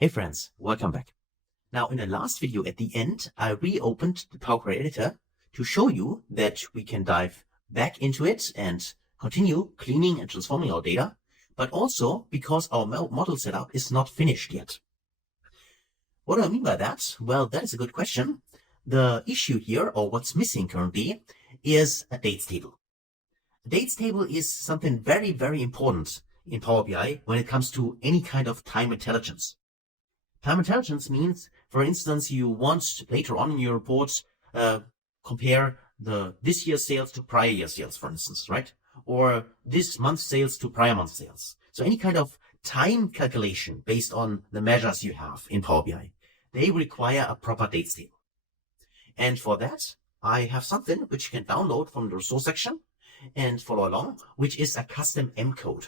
Hey friends, welcome back. Now in the last video at the end, I reopened the Power Query Editor to show you that we can dive back into it and continue cleaning and transforming our data, but also because our model setup is not finished yet. What do I mean by that? Well, that is a good question. The issue here, or what's missing currently, is a dates table. A dates table is something very, very important in Power BI when it comes to any kind of time intelligence. Time intelligence means, for instance, you want later on in your report, compare this year's sales to prior year sales, for instance, right? Or this month's sales to prior month's sales. So any kind of time calculation based on the measures you have in Power BI, they require a proper dates table. And for that, I have something which you can download from the resource section and follow along, which is a custom M code.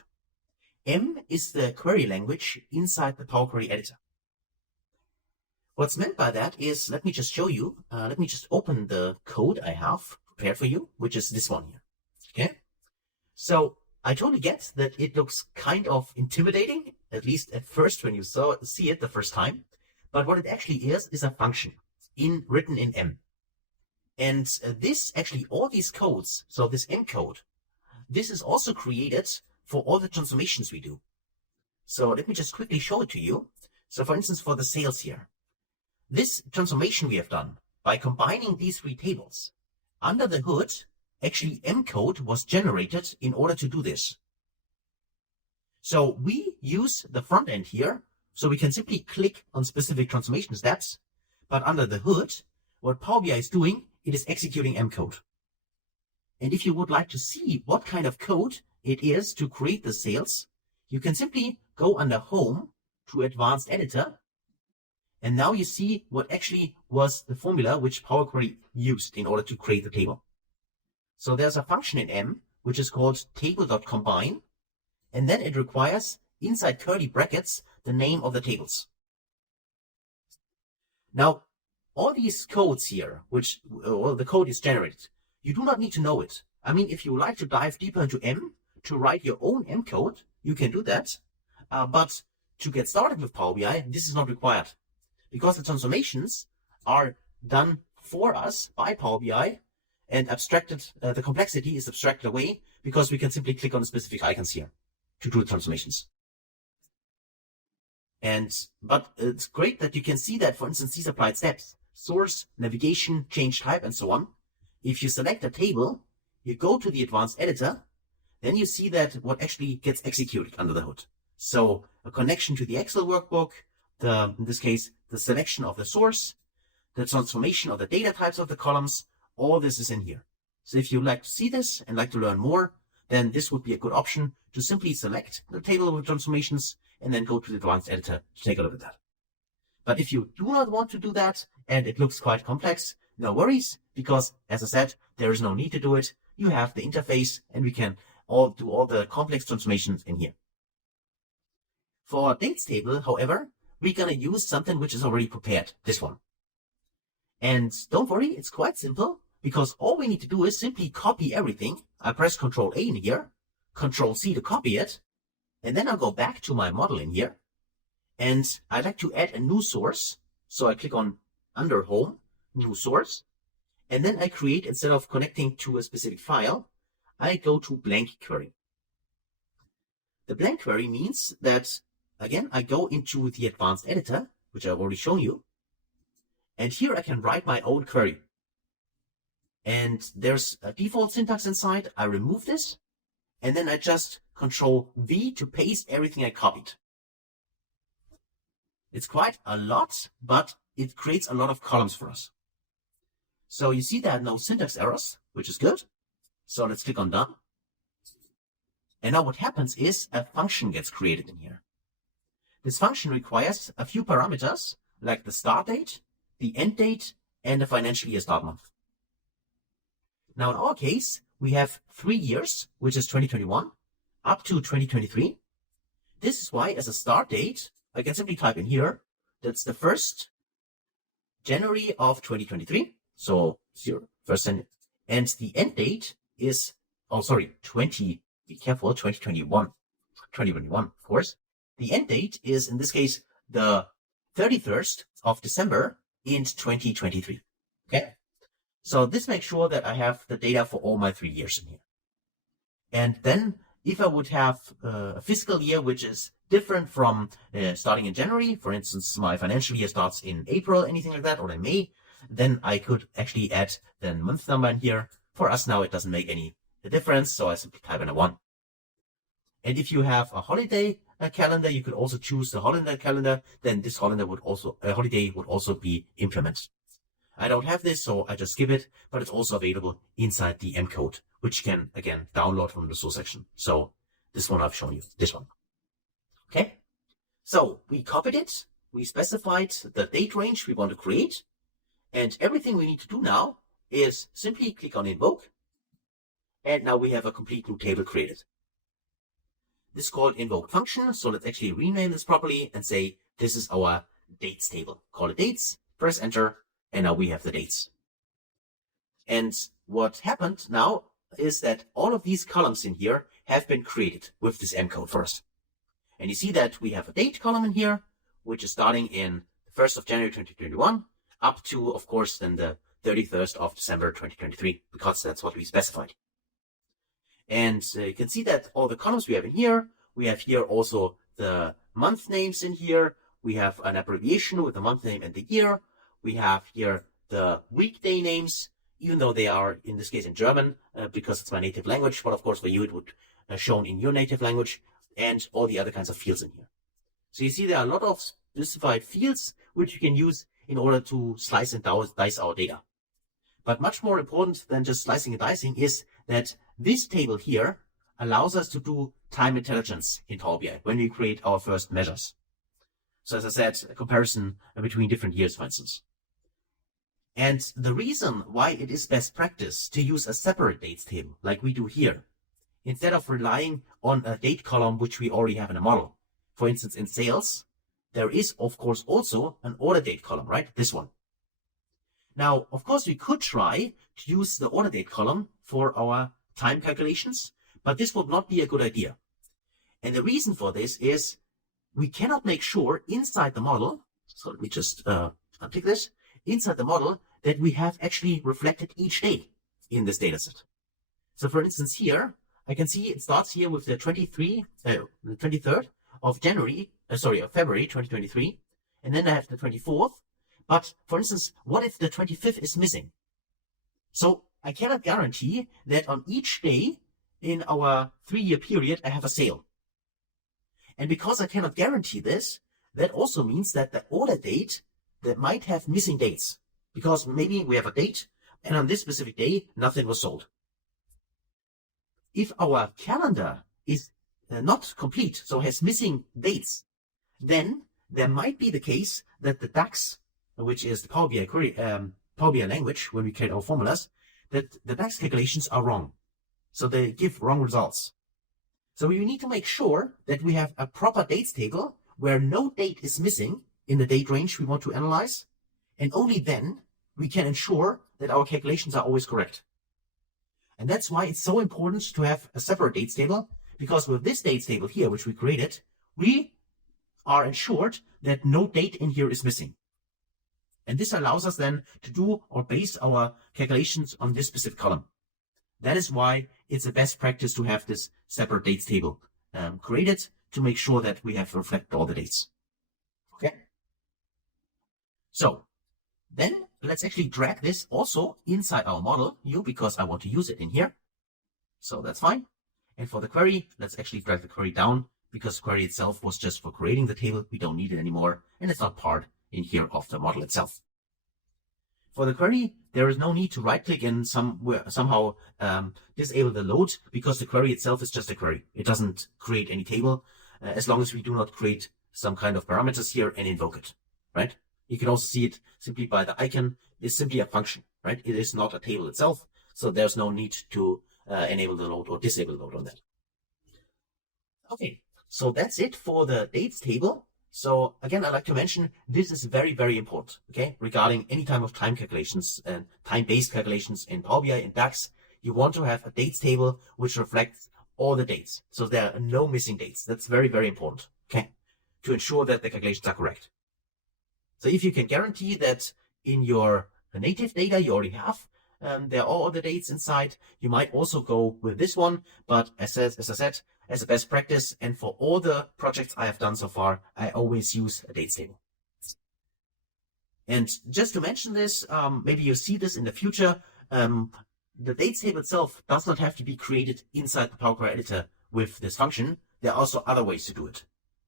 M is the query language inside the Power Query Editor. What's meant by that is, let me just show you, let me just open the code I have prepared for you, which is this one here, okay? So I totally get that it looks kind of intimidating, at least at first when you see it the first time, but what it actually is a function written in M. And this actually, all these codes, so this M code, this is also created for all the transformations we do. So let me just quickly show it to you. So for instance, for the sales here, this transformation we have done by combining these three tables, under the hood, actually M code was generated in order to do this. So we use the front end here, so we can simply click on specific transformation steps, but under the hood, what Power BI is doing, it is executing M code. And if you would like to see what kind of code it is to create the sales, you can simply go under Home to Advanced Editor. And now you see what actually was the formula which Power Query used in order to create the table. So there's a function in M, which is called table.combine, and then it requires inside curly brackets the name of the tables. Now, all these codes here, the code is generated, you do not need to know it. I mean, if you like to dive deeper into M, to write your own M code, you can do that. But to get started with Power BI, this is not required, because the transformations are done for us by Power BI and abstracted, the complexity is abstracted away because we can simply click on the specific icons here to do the transformations. But it's great that you can see that, for instance, these applied steps, source, navigation, change type, and so on. If you select a table, you go to the advanced editor, then you see that what actually gets executed under the hood. So a connection to the Excel workbook, in this case, the selection of the source, the transformation of the data types of the columns, all this is in here. So if you like to see this and like to learn more, then this would be a good option to simply select the table with transformations and then go to the advanced editor to take a look at that. But if you do not want to do that and it looks quite complex, no worries, because as I said, there is no need to do it. You have the interface and we can do all the complex transformations in here. For our dates table, however, we're going to use something which is already prepared, this one. And don't worry, it's quite simple, because all we need to do is simply copy everything. I press Ctrl A in here, Ctrl C to copy it, and then I'll go back to my model in here, and I'd like to add a new source. So I click on under Home, New Source, and then I create, instead of connecting to a specific file, I go to blank query. The blank query means that, again, I go into the advanced editor, which I've already shown you. And here I can write my own query. And there's a default syntax inside. I remove this. And then I just Ctrl V to paste everything I copied. It's quite a lot, but it creates a lot of columns for us. So you see there are no syntax errors, which is good. So let's click on Done. And now what happens is a function gets created in here. This function requires a few parameters, like the start date, the end date, and the financial year start month. Now in our case, we have 3 years, which is 2021, up to 2023. This is why as a start date, I can simply type in here, that's the 1st January of 2023. So 1st, and the end date is, 2021, of course. The end date is, in this case, the 31st of December in 2023. Okay. So this makes sure that I have the data for all my 3 years in here. And then if I would have a fiscal year which is different from starting in January, for instance, my financial year starts in April, anything like that, or in May, then I could actually add the month number in here. For us now, it doesn't make any difference, so I simply type in a 1. And if you have a holiday calendar, you could also choose the holiday calendar, then this holiday would also be implemented. I don't have this, so I just skip it, but it's also available inside the M code, which you can, again, download from the source section. So this one I've shown you, this one. Okay. So we copied it. We specified the date range we want to create. And everything we need to do now is simply click on invoke. And now we have a complete new table created. This is called invoke function. So let's actually rename this properly and say, this is our dates table. Call it dates, press enter. And now we have the dates. And what happened now is that all of these columns in here have been created with this M code first. And you see that we have a date column in here, which is starting in the 1st of January 2021, up to, of course, then the 31st of December 2023, because that's what we specified. And you can see that all the columns we have in here, we have here also the month names in here. We have an abbreviation with the month name and the year. We have here the weekday names, even though they are, in this case, in German, because it's my native language. But of course, for you, it would shown in your native language, and all the other kinds of fields in here. So you see there are a lot of specified fields which you can use in order to slice and dice our data. But much more important than just slicing and dicing is that this table here allows us to do time intelligence in Power BI when we create our first measures. So as I said, a comparison between different years, for instance. And the reason why it is best practice to use a separate dates table, like we do here, instead of relying on a date column which we already have in a model. For instance, in sales, there is, of course, also an order date column, right? This one. Now, of course, we could try to use the order date column for our time calculations, but this would not be a good idea. And the reason for this is we cannot make sure inside the model, so let me just untick this, inside the model that we have actually reflected each day in this dataset. So for instance here, I can see it starts here with the 23rd of February 2023, and then I have the 24th. But for instance, what if the 25th is missing? So I cannot guarantee that on each day in our 3-year period, I have a sale. And because I cannot guarantee this, that also means that the order date that might have missing dates, because maybe we have a date and on this specific day, nothing was sold. If our calendar is not complete, so has missing dates, then there might be the case that the DAX, which is the Power BI language, when we create our formulas, that the DAX calculations are wrong. So they give wrong results. So we need to make sure that we have a proper dates table where no date is missing in the date range we want to analyze. And only then we can ensure that our calculations are always correct. And that's why it's so important to have a separate dates table, because with this dates table here, which we created, we are ensured that no date in here is missing. And this allows us then to do or base our calculations on this specific column. That is why it's a best practice to have this separate dates table created to make sure that we have reflected all the dates. Okay. So then let's actually drag this also inside our model view, because I want to use it in here. So that's fine. And for the query, let's actually drag the query down, because the query itself was just for creating the table. We don't need it anymore, and it's not part in here of the model itself. For the query, there is no need to right-click and somehow disable the load, because the query itself is just a query. It doesn't create any table, as long as we do not create some kind of parameters here and invoke it, right? You can also see it simply by the icon. It's simply a function, right? It is not a table itself, so there's no need to enable the load or disable the load on that. Okay, so that's it for the dates table. So again, I'd like to mention this is very, very important, okay? Regarding any type of time calculations and time-based calculations in Power BI and DAX, you want to have a dates table which reflects all the dates. So there are no missing dates. That's very, very important, okay? To ensure that the calculations are correct. So if you can guarantee that in your native data you already have, there are all the dates inside, you might also go with this one. But as I said, as a best practice, and for all the projects I have done so far, I always use a dates table. And just to mention this, maybe you see this in the future, the dates table itself does not have to be created inside the Power Query editor with this function. There are also other ways to do it.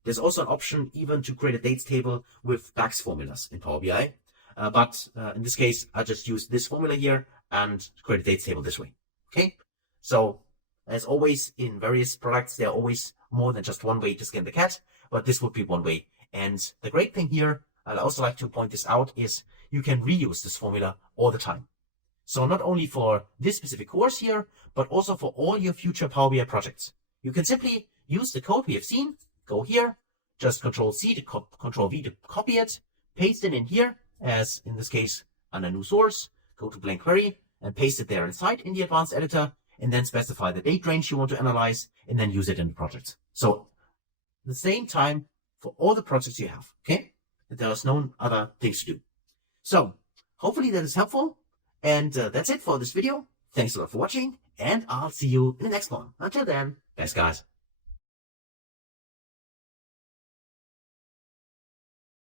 There's also an option even to create a dates table with DAX formulas in Power BI. But in this case, I just use this formula here and create a dates table this way. Okay. So as always in various products, there are always more than just one way to skin the cat, but this would be one way. And the great thing here, I'd also like to point this out, is you can reuse this formula all the time. So not only for this specific course here, but also for all your future Power BI projects. You can simply use the code we have seen, go here, just Control-C to Control-V to copy it, paste it in here, as in this case, under new source, go to blank query, and paste it there inside in the advanced editor, and then specify the date range you want to analyze, and then use it in the project. So the same time for all the projects you have, okay? There's no other things to do. So hopefully that is helpful. And that's it for this video. Thanks a lot for watching, and I'll see you in the next one. Until then, thanks guys.